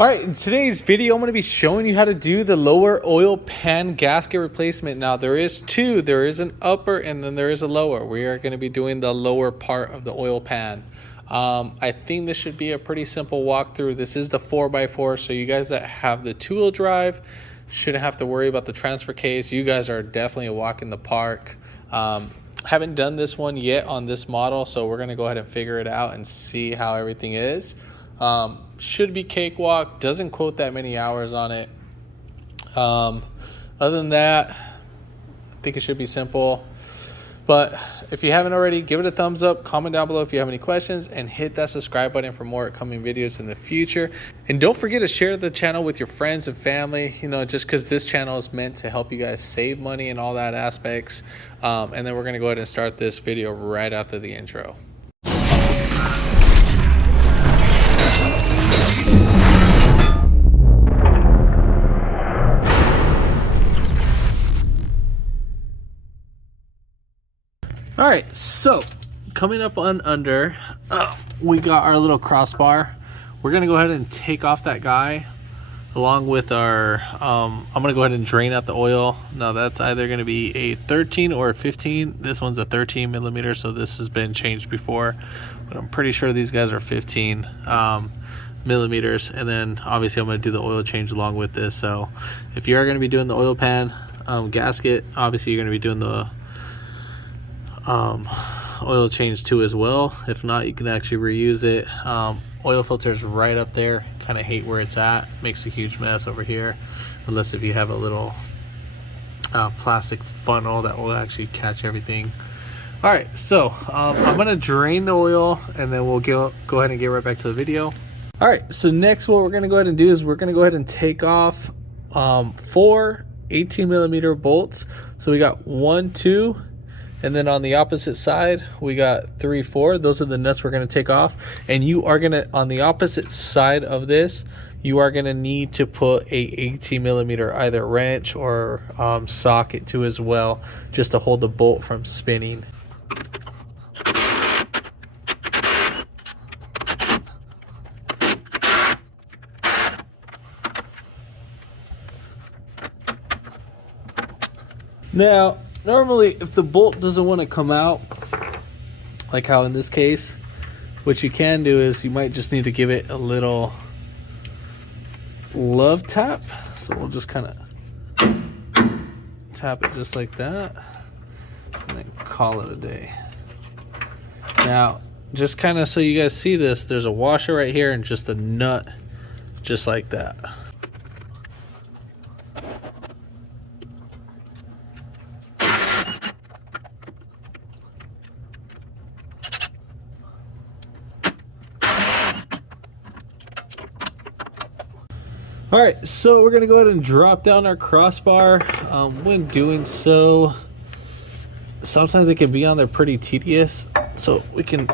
All right, in today's video, I'm going to be showing you how to do the lower oil pan gasket replacement. Now, there is two. There is an upper and then there is a lower. We are going to be doing the lower part of the oil pan. I think this should be a pretty simple walkthrough. This is the 4x4, so you guys that have the two-wheel drive shouldn't have to worry about the transfer case. You guys are definitely a walk in the park. Haven't done this one yet on this model, so we're going to go ahead and figure it out and see how everything is. Should be cakewalk, doesn't quote that many hours on it. Other than that, I think it should be simple. But if you haven't already, give it a thumbs up, comment down below if you have any questions, and hit that subscribe button for more upcoming videos in the future. And don't forget to share the channel with your friends and family, you know, just because this channel is meant to help you guys save money and all that aspects. And then we're going to go ahead and start this video right after the intro. All right, so coming up on under, we got our little crossbar. We're gonna go ahead and take off that guy along with our, I'm gonna go ahead and drain out the oil. Now that's either gonna be a 13 or a 15. This one's a 13 millimeter, so this has been changed before, but I'm pretty sure these guys are 15 millimeters. And then obviously I'm gonna do the oil change along with this. So if you are gonna be doing the oil pan gasket, obviously you're gonna be doing the oil change too as well. If not, you can actually reuse it. Oil filter is right up there. Kind of hate where it's at. Makes a huge mess over here, unless if you have a little plastic funnel that will actually catch everything. All right, so I'm gonna drain the oil and then we'll go ahead and get right back to the video. All right, so next what we're gonna go ahead and do is we're gonna go ahead and take off 4 18 millimeter bolts. So we got 1, 2, and then on the opposite side we got 3, 4. Those are the nuts we're going to take off. And you are going to, on the opposite side of this, you are going to need to put a 18 millimeter either wrench or socket to as well, just to hold the bolt from spinning. Now normally if the bolt doesn't want to come out, like how in this case, what you can do is you might just need to give it a little love tap. So we'll just kind of tap it just like that and then call it a day. Now just kind of so you guys see this, there's a washer right here and just a nut just like that. All right, so we're gonna go ahead and drop down our crossbar. When doing so, sometimes it can be on there pretty tedious, so we can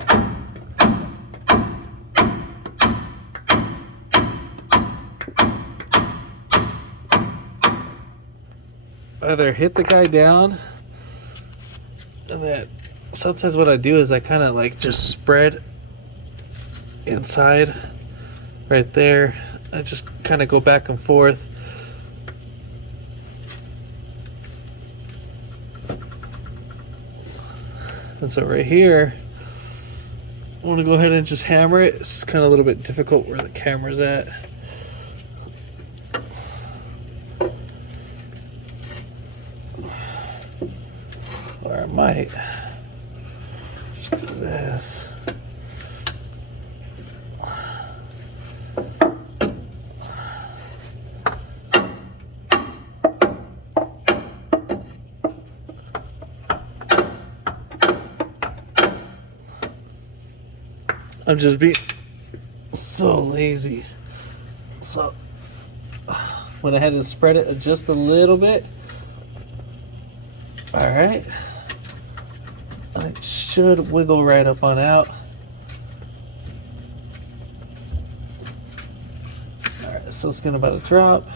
either hit the guy down, and then sometimes what I do is I kind of like just spread inside right there. I just kind of go back and forth. And so right here, I want to go ahead and just hammer it. It's kind of a little bit difficult where the camera's at. Or I might just do this. I'm just being so lazy. So went ahead and spread it just a little bit. All right. It should wiggle right up on out. All right, so it's gonna about to drop.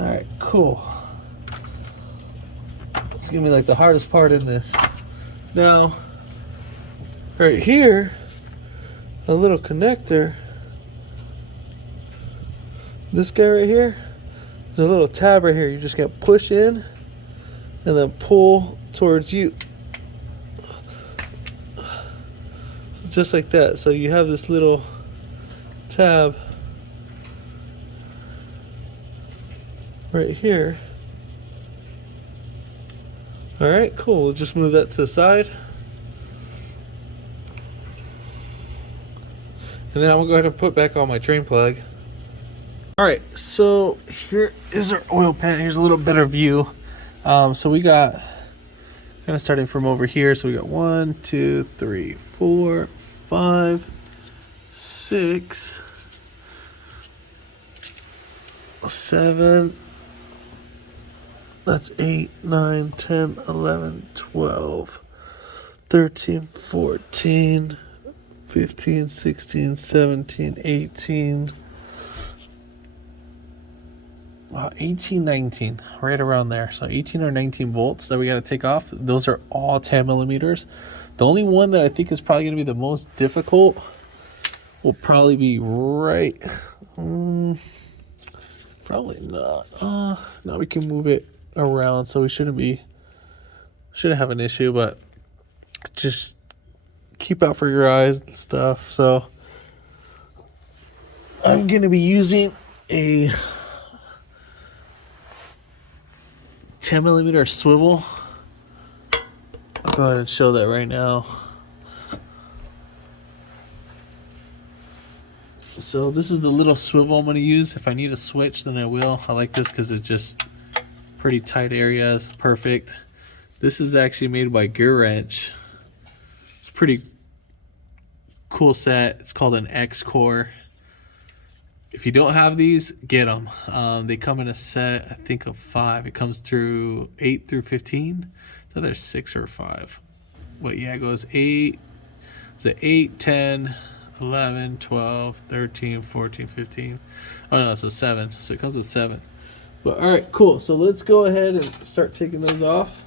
All right, cool. It's gonna be like the hardest part in this. Now, right here, a little connector This guy right here, there's a little tab right here. You just got to push in and then pull towards you. So just like that. So you have this little tab right here. All right, cool. We'll just move that to the side. And then I'm gonna go ahead and put back on my drain plug. All right, so here is our oil pan. Here's a little better view. So we got kind of starting from over here. So we got 1, 2, 3, 4, 5, 6, 7. That's 8, 9, 10, 11, 12, 13, 14, 15, 16, 17, 18. Wow, 18, 19, right around there. So 18 or 19 bolts that we got to take off. Those are all 10 millimeters. The only one that I think is probably going to be the most difficult will probably be right. Probably not. Now we can move it around, so we shouldn't have an issue, but just keep out for your eyes and stuff. So I'm going to be using a 10 millimeter swivel. I'll go ahead and show that right now. So this is the little swivel I'm going to use. If I need a switch, then I will. I like this because it's just pretty tight areas. Perfect. This is actually made by Gear Wrench. It's a pretty cool set. It's called an X Core. If you don't have these, get them. They come in a set, I think, of 5. It comes through 8 through 15. So there's 6 or 5. But yeah, it goes 8. So 8, 10, 11, 12, 13, 14, 15. Oh no, so 7. So it comes with 7. But all right, cool. So let's go ahead and start taking those off.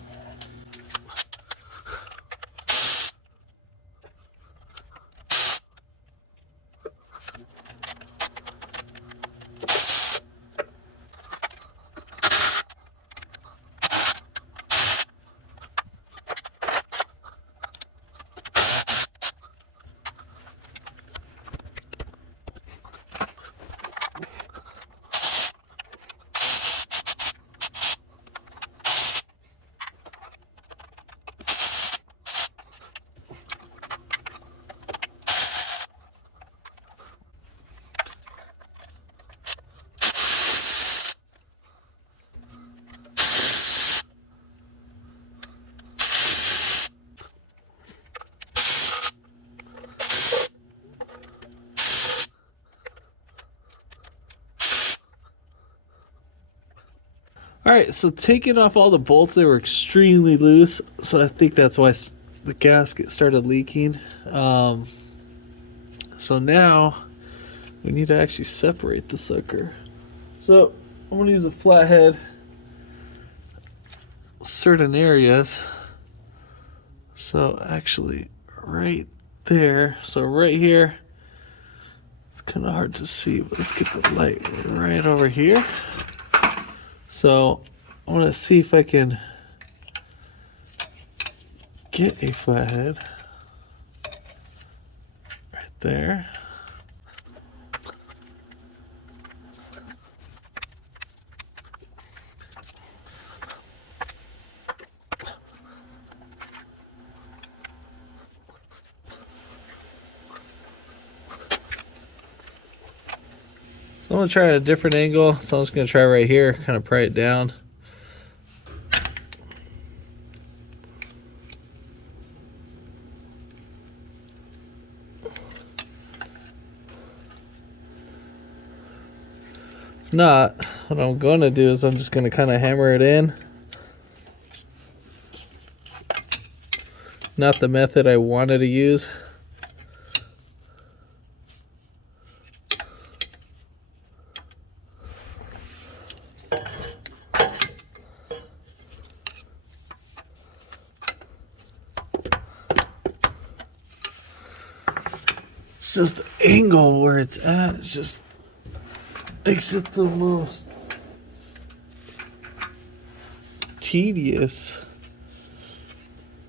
All right, so taking off all the bolts, they were extremely loose. So I think that's why the gasket started leaking. So now we need to actually separate the sucker. So I'm gonna use a flathead certain areas. So actually right there, so right here, it's kind of hard to see, but let's get the light right over here. So I want to see if I can get a flathead right there. So I'm going to try a different angle. So I'm just going to try right here, kind of pry it down. If not, what I'm going to do is I'm just going to kind of hammer it in. Not the method I wanted to use. It's just the angle where it's at. It's just Except the most tedious.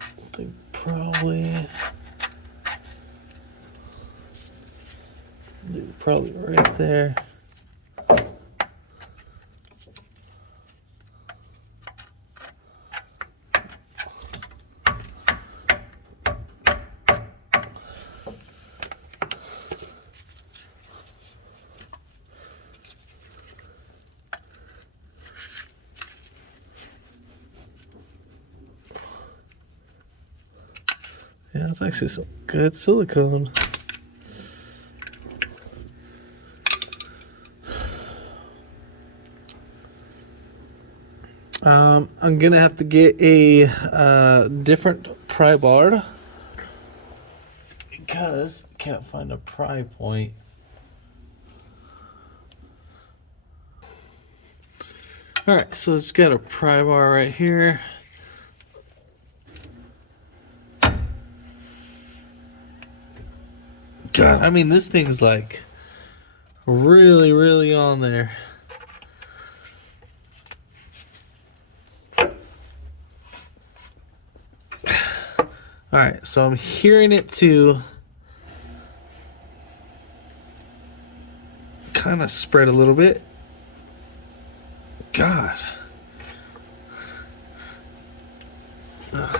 I think probably right there. Yeah, it's actually some good silicone. I'm gonna have to get a different pry bar because I can't find a pry point. All right, so it's got a pry bar right here. God, I mean, this thing's like really, really on there. All right, so I'm hearing it to kind of spread a little bit. God. It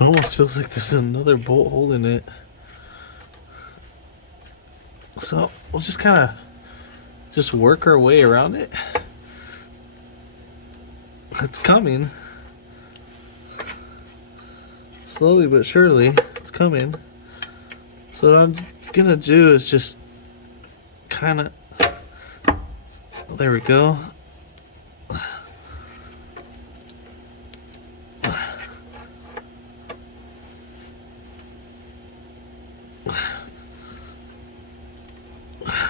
almost feels like there's another bolt holding it. So we'll just kind of just work our way around it. It's coming. Slowly but surely, it's coming. So what I'm gonna do is just kind of, there we go.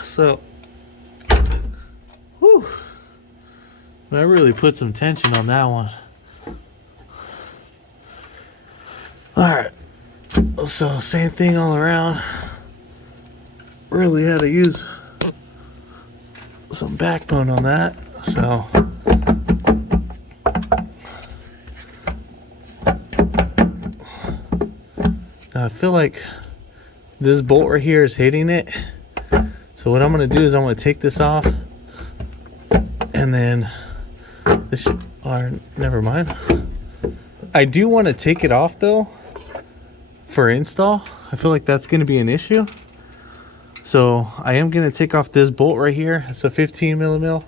So, whew, I really put some tension on that one. Alright, so same thing all around. Really had to use some backbone on that. So, now I feel like this bolt right here is hitting it. So what I'm going to do is I'm going to take this off, and then this should, or never mind. I do want to take it off though for install. I feel like that's going to be an issue. So I am going to take off this bolt right here. It's a 15 millimeter.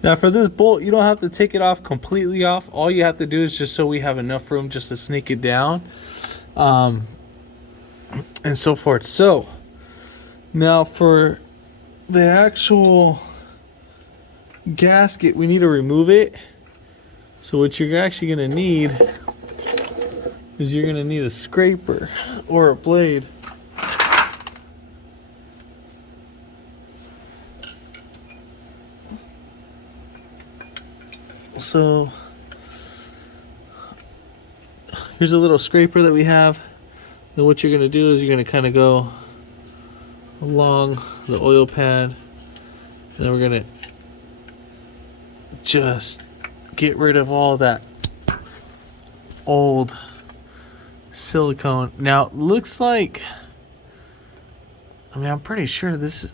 Now for this bolt, you don't have to take it off completely off. All you have to do is just so we have enough room just to sneak it down, and so forth. So now for the actual gasket, we need to remove it. So what you're actually going to need is you're going to need a scraper or a blade. So here's a little scraper that we have. Then what you're going to do is you're going to kind of go along the oil pad, and then we're going to just get rid of all that old silicone. Now it looks like, I mean, I'm pretty sure this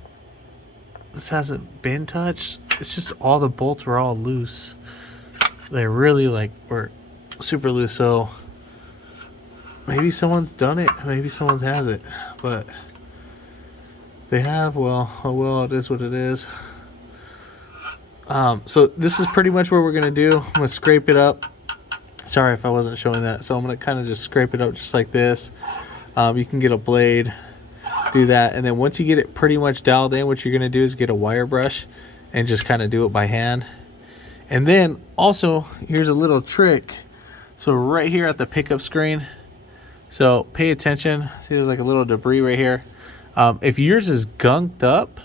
hasn't been touched. It's just all the bolts were all loose. They really were super loose. So maybe someone's done it, maybe someone hasn't, but they have. Well, oh well, it is what it is. So this is pretty much what we're gonna do. I'm gonna scrape it up. Sorry if I wasn't showing that. So I'm gonna kind of just scrape it up just like this. You can get a blade, do that, and then once you get it pretty much dialed in, what you're gonna do is get a wire brush and just kind of do it by hand. And then also, here's a little trick. So right here at the pickup screen, So pay attention. See, there's like a little debris right here. If yours is gunked up,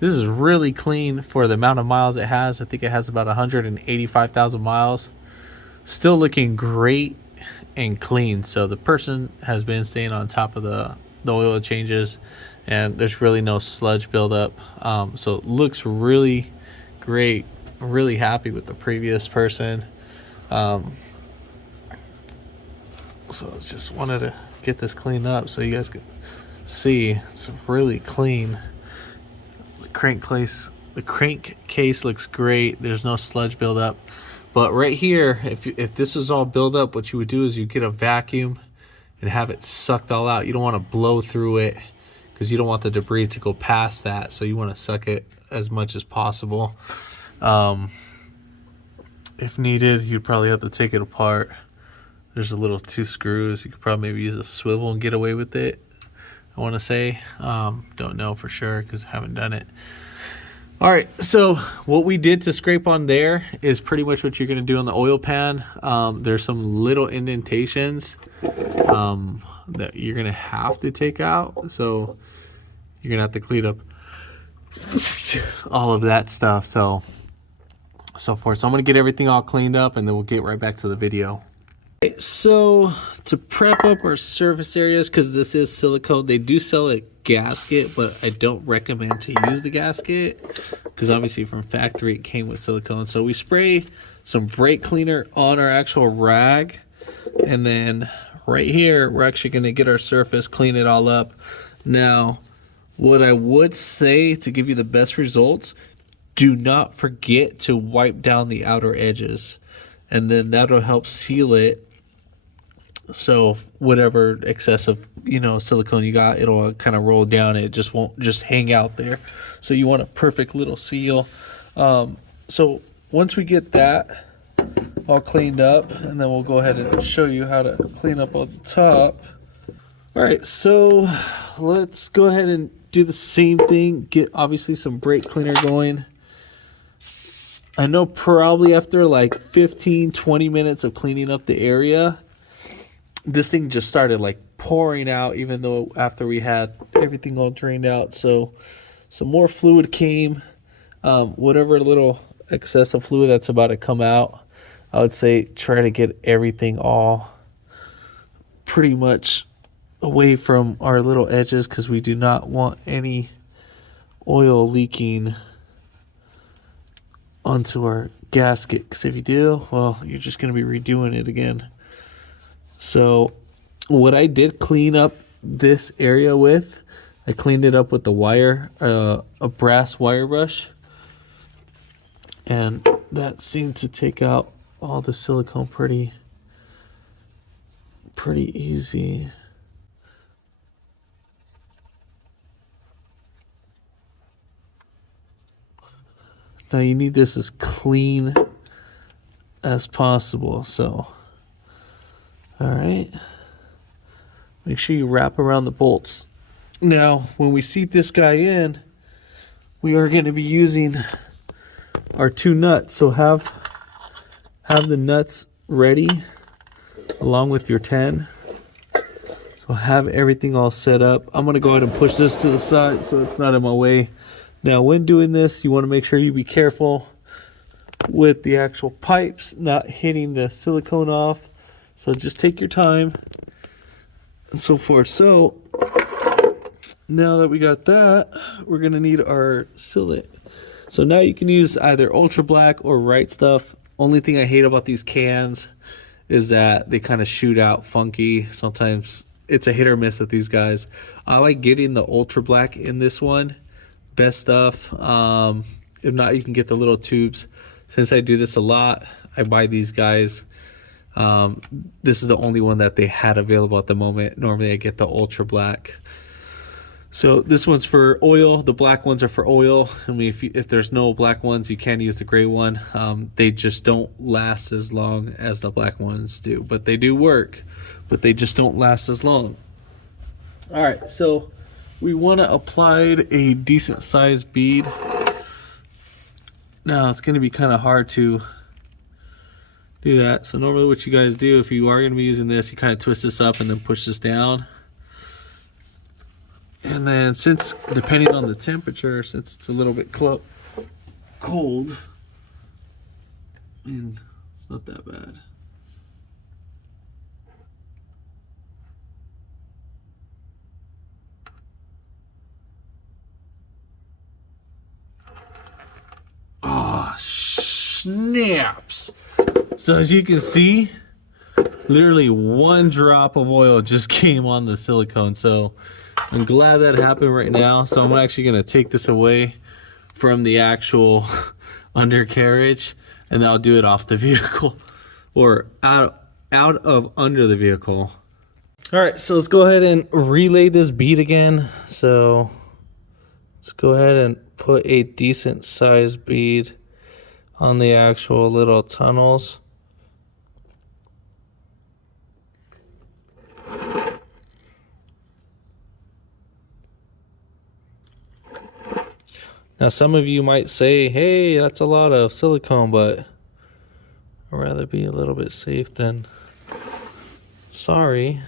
this is really clean for the amount of miles it has. I think it has about 185,000 miles. Still looking great and clean. So the person has been staying on top of the oil changes, and there's really no sludge buildup. So it looks really great. I'm really happy with the previous person. So I just wanted to get this cleaned up so you guys could see it's really clean. The crankcase looks great. There's no sludge buildup. But right here, if this was all built up, what you would do is you get a vacuum and have it sucked all out. You don't want to blow through it because you don't want the debris to go past that. So you want to suck it as much as possible. If needed, you'd probably have to take it apart. There's a little 2 screws. You could probably maybe use a swivel and get away with it, I want to say. Don't know for sure because I haven't done it. All right, so what we did to scrape on there is pretty much what you're going to do on the oil pan. There's some little indentations that you're going to have to take out. So you're going to have to clean up all of that stuff. So forth. So I'm going to get everything all cleaned up, and then we'll get right back to the video. So to prep up our surface areas, because this is silicone, they do sell a gasket, but I don't recommend to use the gasket because obviously from factory it came with silicone. So we spray some brake cleaner on our actual rag, and then right here we're actually going to get our surface, clean it all up. Now what I would say to give you the best results, do not forget to wipe down the outer edges, and then that'll help seal it. So whatever excessive, silicone you got, it'll kind of roll down. It just won't just hang out there. So you want a perfect little seal. So once we get that all cleaned up, and then we'll go ahead and show you how to clean up on the top. All right, so let's go ahead and do the same thing. Get obviously some brake cleaner going. I know probably after like 15-20 minutes of cleaning up the area, this thing just started like pouring out, even though after we had everything all drained out. So some more fluid came. Whatever little excessive fluid that's about to come out, I would say try to get everything all pretty much away from our little edges, because we do not want any oil leaking onto our gasket, because if you do, well, you're just going to be redoing it again. So what I did clean up this area with, I cleaned it up with the wire, a brass wire brush, and that seemed to take out all the silicone pretty easy. Now you need this as clean as possible. So, all right. Make sure you wrap around the bolts. Now, when we seat this guy in, we are going to be using our 2 nuts. So have the nuts ready along with your 10. So have everything all set up. I'm going to go ahead and push this to the side so it's not in my way. Now, when doing this, you want to make sure you be careful with the actual pipes not hitting the silicone off. So just take your time and so forth. So now that we got that, we're going to need our sillet. So now you can use either Ultra Black or Right Stuff. Only thing I hate about these cans is that they kind of shoot out funky. Sometimes it's a hit or miss with these guys. I like getting the Ultra Black in this one. Best stuff. If not, you can get the little tubes. Since I do this a lot, I buy these guys. This is the only one that they had available at the moment. Normally I get the Ultra Black. So this one's for oil. The black ones are for oil. I mean, if there's no black ones, you can use the gray one. They just don't last as long as the black ones do. But they do work, but they just don't last as long. All right, so we want to apply a decent sized bead. Now it's going to be kind of hard to do that. So normally what you guys do, if you are going to be using this, you kind of twist this up and then push this down. And then since, depending on the temperature, since it's a little bit cold, and it's not that bad. Oh, snaps. So as you can see, literally one drop of oil just came on the silicone. So I'm glad that happened right now. So I'm actually going to take this away from the actual undercarriage, and then I'll do it off the vehicle or out of under the vehicle. All right, so let's go ahead and relay this bead again. So let's go ahead and put a decent sized bead on the actual little tunnels. Now some of you might say, hey, that's a lot of silicone, but I'd rather be a little bit safe than sorry.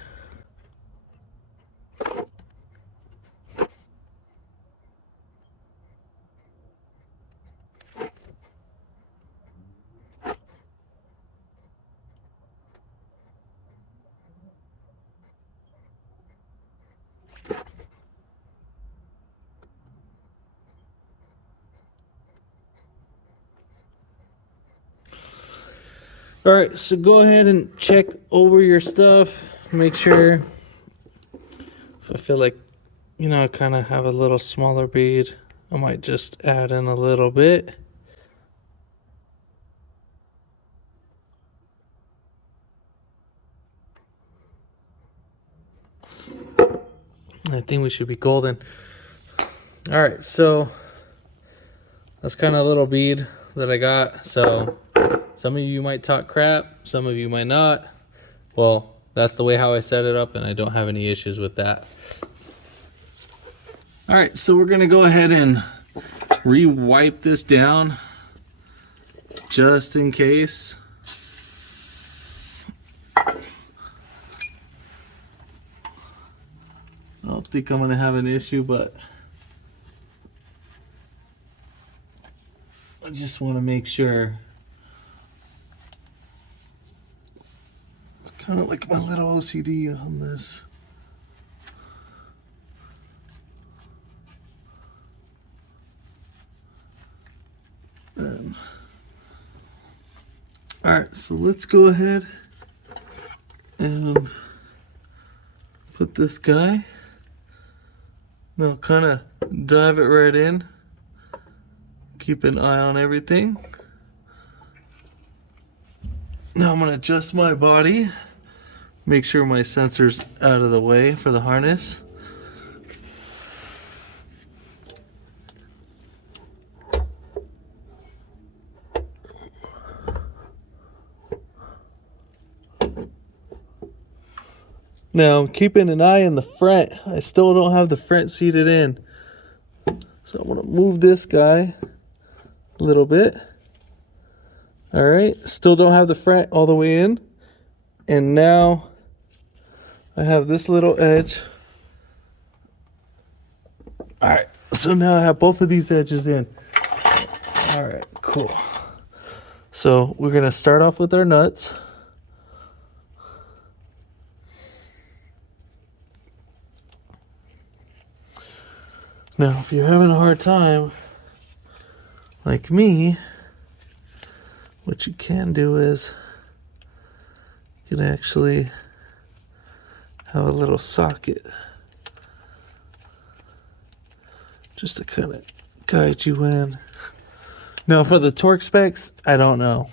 All right, so go ahead and check over your stuff. Make sure, if I feel like, you know, I kind of have a little smaller bead, I might just add in a little bit. I think we should be golden. All right, so that's kind of a little bead that I got. So some of you might talk crap, some of you might not. Well, that's the way how I set it up, and I don't have any issues with that. All right, so we're gonna go ahead and re-wipe this down just in case. I don't think I'm gonna have an issue, but I just want to make sure. It's kind of like my little OCD on this. All right, so let's go ahead and put this guy. Now kind of dive it right in. Keep an eye on everything. Now I'm gonna adjust my body. Make sure my sensor's out of the way for the harness. Now I'm keeping an eye on the front. I still don't have the front seated in. So I'm gonna move this guy a little bit. All right, still don't have the front all the way in. And now I have this little edge. All right, so now I have both of these edges in. All right, cool. So we're gonna start off with our nuts. Now, if you're having a hard time, like me, what you can do is you can actually have a little socket just to kind of guide you in. Now, for the torque specs, I don't know.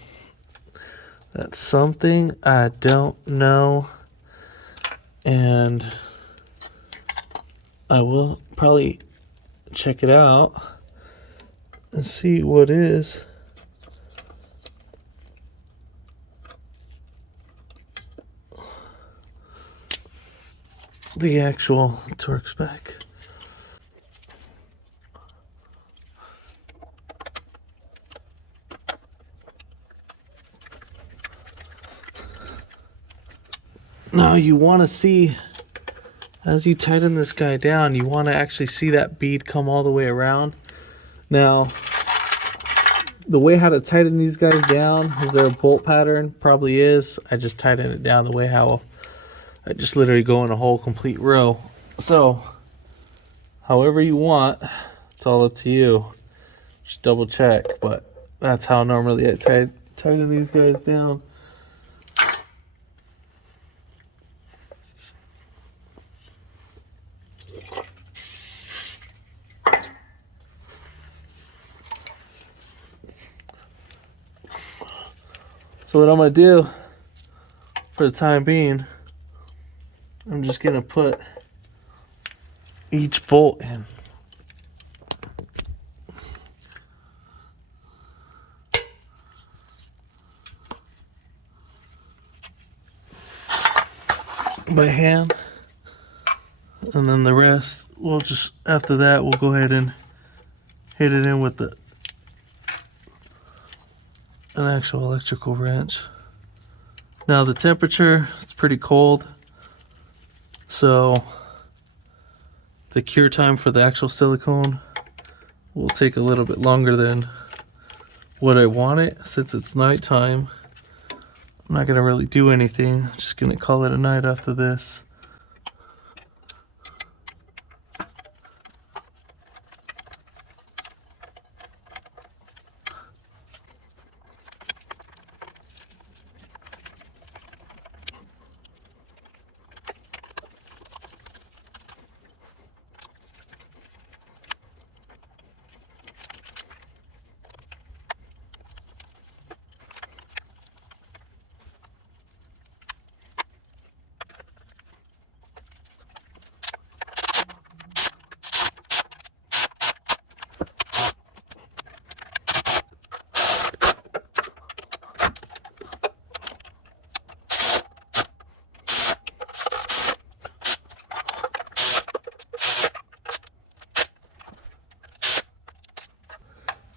That's something I don't know. And I will probably check it out and see what is. The actual torque spec. Now you want to see, as you tighten this guy down, you want to actually see that bead come all the way around. Now, the way how to tighten these guys down, is there a bolt pattern? Probably is. I just tighten it down the way how I just literally go in a whole complete row. So, however you want, it's all up to you. Just double check, but that's how normally I tighten these guys down. So what I'm going to do for the time being, I'm just going to put each bolt in. By hand, and then the rest we'll just, after that, we'll go ahead and hit it in with an actual electrical wrench. Now the temperature, it's pretty cold, so the cure time for the actual silicone will take a little bit longer than what I want it. Since it's nighttime, I'm not gonna really do anything. I'm just gonna call it a night after this.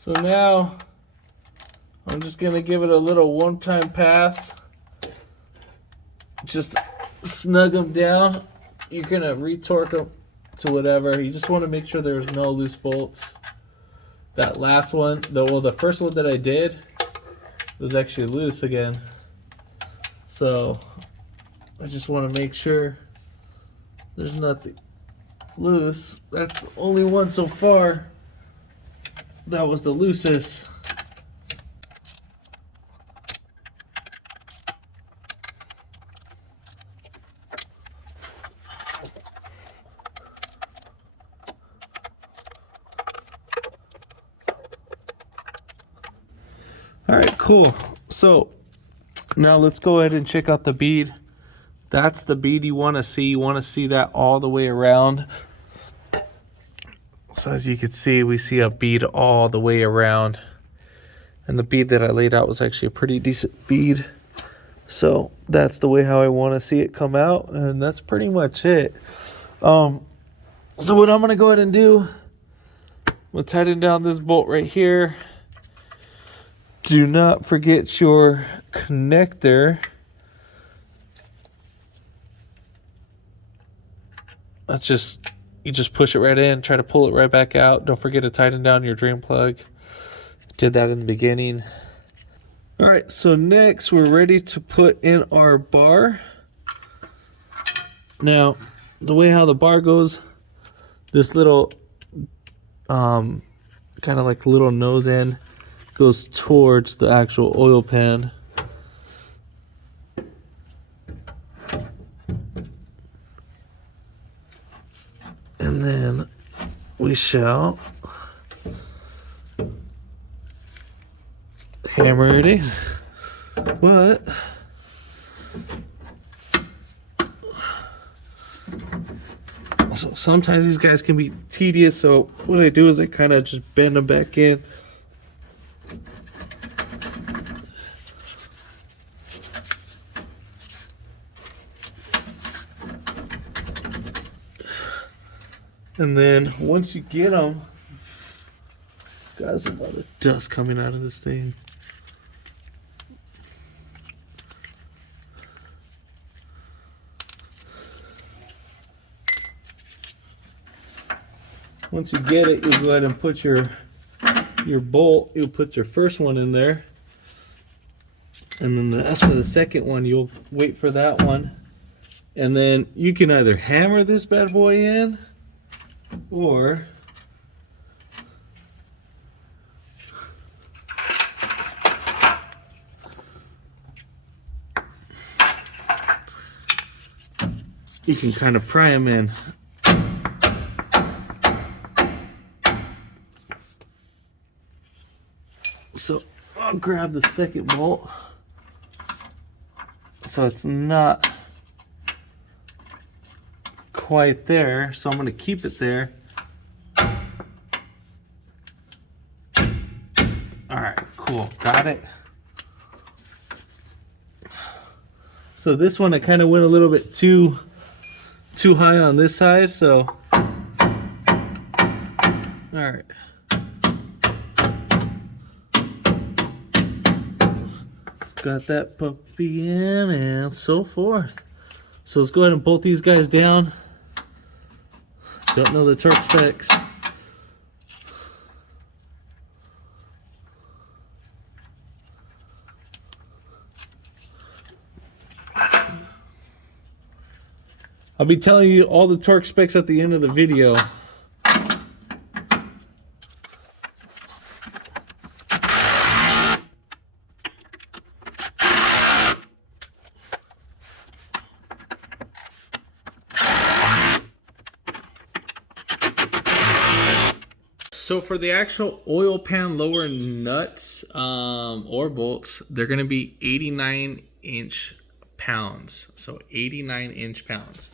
So now I'm just gonna give it a little one-time pass. Just snug them down. You're gonna retorque them to whatever. You just want to make sure there's no loose bolts. That last one, the first one that I did was actually loose again. So I just want to make sure there's nothing loose. That's the only one so far that was the loosest. All right, cool. So now let's go ahead and check out the bead. That's the bead you want to see. You want to see that all the way around. So as you can see, we see a bead all the way around. And the bead that I laid out was actually a pretty decent bead. So that's the way how I want to see it come out. And that's pretty much it. So what I'm going to go ahead and do, I'm going to tighten down this bolt right here. Do not forget your connector. That's just, you just push it right in, try to pull it right back out. Don't forget to tighten down your drain plug. Did that in the beginning. All right, so next we're ready to put in our bar. Now, the way how the bar goes, this little, kind of like little nose end goes towards the actual oil pan. And then we shall hammer it in. But so sometimes these guys can be tedious, so what I do is I kind of just bend them back in. And then once you get them, guys, a lot of dust coming out of this thing. Once you get it, you'll go ahead and put your bolt. You'll put your first one in there, and then as for the second one, you'll wait for that one, and then you can either hammer this bad boy in, or you can kind of pry them in. So I'll grab the second bolt so it's not quite there, so I'm going to keep it there. Alright, cool, got it. So this one, I kind of went a little bit too high on this side, so alright. Got that puppy in and so forth. So let's go ahead and bolt these guys down. Don't know the torque specs. I'll be telling you all the torque specs at the end of the video. So for the actual oil pan lower nuts or bolts, they're going to be 89 inch pounds. So 89 inch pounds.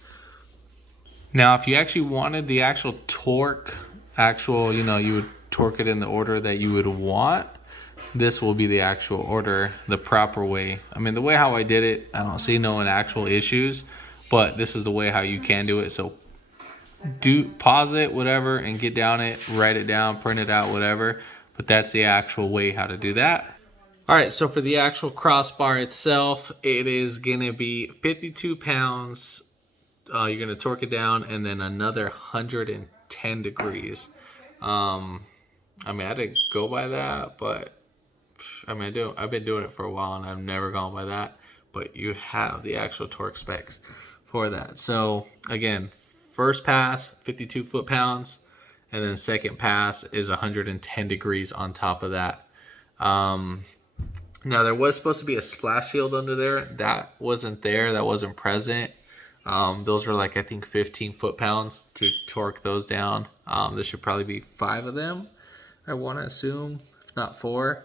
Now, if you actually wanted the actual torque, you would torque it in the order that you would want. This will be the actual order, the proper way. I mean, the way how I did it, I don't see no actual issues, but this is the way how you can do it. So pause it, whatever, and get down it, write it down, print it out, whatever. But that's the actual way how to do that. All right, so for the actual crossbar itself, it is gonna be 52 pounds. You're gonna torque it down, and then another 110 degrees. I mean, I didn't go by that, but I mean, I've been doing it for a while, and I've never gone by that. But you have the actual torque specs for that. So again, first pass 52 foot-pounds, and then second pass is 110 degrees on top of that. Now there was supposed to be a splash shield under there. That wasn't there. That wasn't present. Those were like, I think 15 foot-pounds to torque those down. There should probably be 5 of them, I want to assume, if not 4.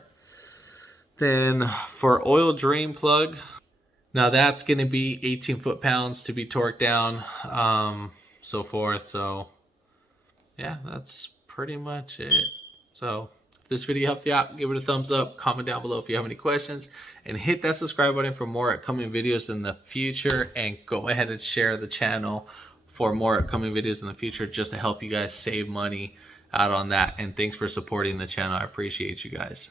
Then for oil drain plug, now that's going to be 18 foot-pounds to be torqued down, so forth. So yeah, that's pretty much it. So if this video helped you out, give it a thumbs up, comment down below if you have any questions, and hit that subscribe button for more upcoming videos in the future, and go ahead and share the channel for more upcoming videos in the future, just to help you guys save money out on that. And thanks for supporting the channel. I appreciate you guys.